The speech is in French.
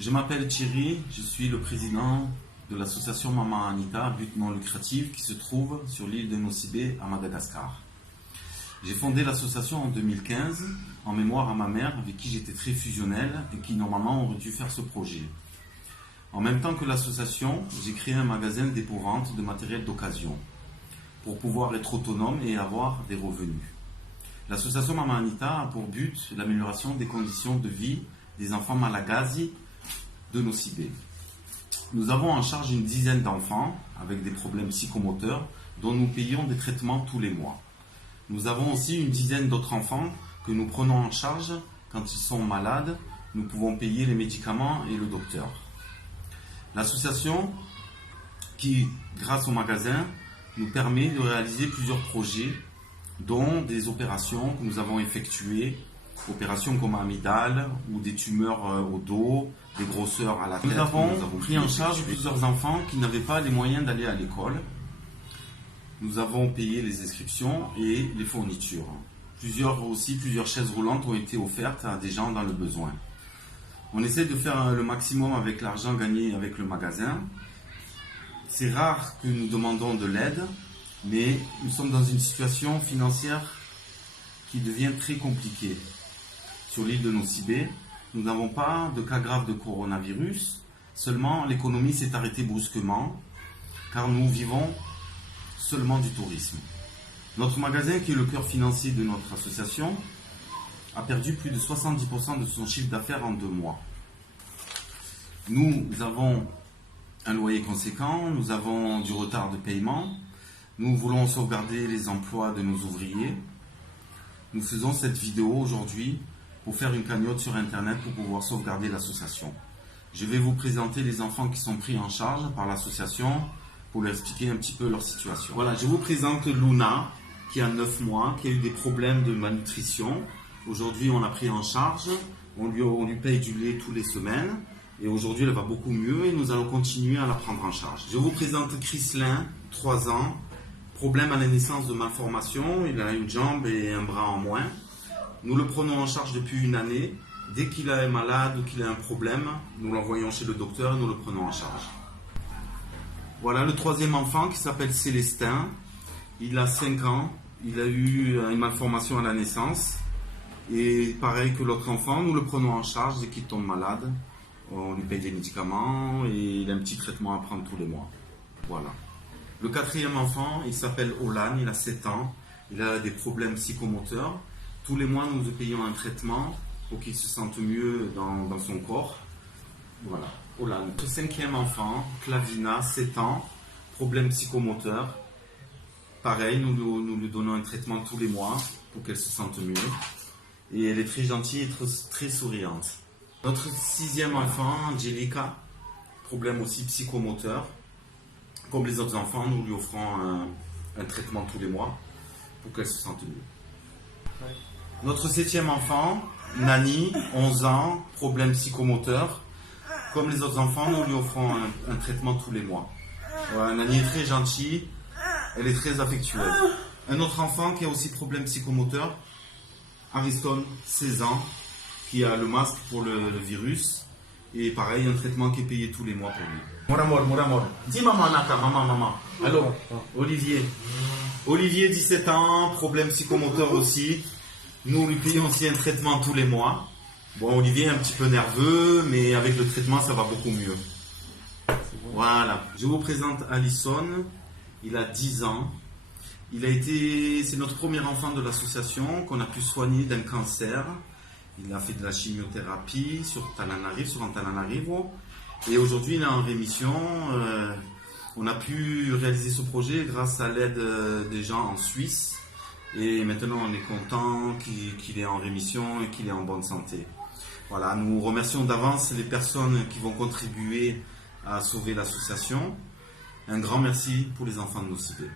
Je m'appelle Thierry, je suis le président de l'association Maman Anita à but non lucratif qui se trouve sur l'île de Nosy Be à Madagascar. J'ai fondé l'association en 2015 en mémoire à ma mère avec qui j'étais très fusionnel et qui normalement aurait dû faire ce projet. En même temps que l'association, j'ai créé un magasin de dépôt-vente de matériel d'occasion pour pouvoir être autonome et avoir des revenus. L'association Maman Anita a pour but l'amélioration des conditions de vie des enfants malagasy de Nosy Be. Nous avons en charge une dizaine d'enfants avec des problèmes psychomoteurs dont nous payons des traitements tous les mois. Nous avons aussi une dizaine d'autres enfants que nous prenons en charge quand ils sont malades. Nous pouvons payer les médicaments et le docteur. L'association qui, grâce au magasin, nous permet de réaliser plusieurs projets dont des opérations que nous avons effectuées, opérations comme amygdale ou des tumeurs au dos, des grosseurs à la tête. Nous avons pris en charge plusieurs enfants qui n'avaient pas les moyens d'aller à l'école. Nous avons payé les inscriptions et les fournitures. Plusieurs chaises roulantes ont été offertes à des gens dans le besoin. On essaie de faire le maximum avec l'argent gagné avec le magasin. C'est rare que nous demandons de l'aide, mais nous sommes dans une situation financière qui devient très compliquée. Sur l'île de Nosy Be, nous n'avons pas de cas graves de coronavirus, seulement l'économie s'est arrêtée brusquement, car nous vivons seulement du tourisme. Notre magasin, qui est le cœur financier de notre association, a perdu plus de 70% de son chiffre d'affaires en 2 mois. Nous avons un loyer conséquent, nous avons du retard de paiement, nous voulons sauvegarder les emplois de nos ouvriers. Nous faisons cette vidéo aujourd'hui pour faire une cagnotte sur internet pour pouvoir sauvegarder l'association. Je vais vous présenter les enfants qui sont pris en charge par l'association pour leur expliquer un petit peu leur situation. Voilà, je vous présente Luna qui a 9 mois, qui a eu des problèmes de malnutrition. Aujourd'hui, on l'a pris en charge, on lui paye du lait toutes les semaines et aujourd'hui, elle va beaucoup mieux et nous allons continuer à la prendre en charge. Je vous présente Chrislin, 3 ans, problème à la naissance de malformation, il a une jambe et un bras en moins. Nous le prenons en charge depuis 1 année. Dès qu'il est malade ou qu'il a un problème, nous l'envoyons chez le docteur et nous le prenons en charge. Voilà le 3e enfant qui s'appelle Célestin. Il a 5 ans, il a eu une malformation à la naissance. Et pareil que l'autre enfant, nous le prenons en charge dès qu'il tombe malade. On lui paye des médicaments et il a un petit traitement à prendre tous les mois. Voilà. Le 4e enfant, il s'appelle Olan, il a 7 ans. Il a des problèmes psychomoteurs. Tous les mois, nous lui payons un traitement pour qu'il se sente mieux dans son corps. Voilà. Olan. Le 5e enfant, Clavina, 7 ans, problème psychomoteur. Pareil, nous lui donnons un traitement tous les mois pour qu'elle se sente mieux. Et elle est très gentille et très souriante. Notre 6e enfant, Angelica, problème aussi psychomoteur. Comme les autres enfants, nous lui offrons un traitement tous les mois pour qu'elle se sente mieux. Notre 7e enfant, Nani, 11 ans, problème psychomoteur. Comme les autres enfants, nous lui offrons un traitement tous les mois. Nani est très gentille, elle est très affectueuse. Un autre enfant qui a aussi problème psychomoteur, Ariston, 16 ans, qui a le masque pour le virus. Et pareil, un traitement qui est payé tous les mois pour lui. Mouramor. Dis maman, Naka, maman. Alors, Olivier, 17 ans, problème psychomoteur aussi. Nous lui payons aussi un traitement tous les mois. Bon, Olivier est un petit peu nerveux, mais avec le traitement, ça va beaucoup mieux. Voilà. Je vous présente Alison. Il a 10 ans. C'est notre premier enfant de l'association qu'on a pu soigner d'un cancer. Il a fait de la chimiothérapie sur Antananarivo. Et aujourd'hui, il est en rémission. On a pu réaliser ce projet grâce à l'aide des gens en Suisse. Et maintenant, on est content qu'il est en rémission et qu'il est en bonne santé. Voilà, nous remercions d'avance les personnes qui vont contribuer à sauver l'association. Un grand merci pour les enfants de Nosy Be.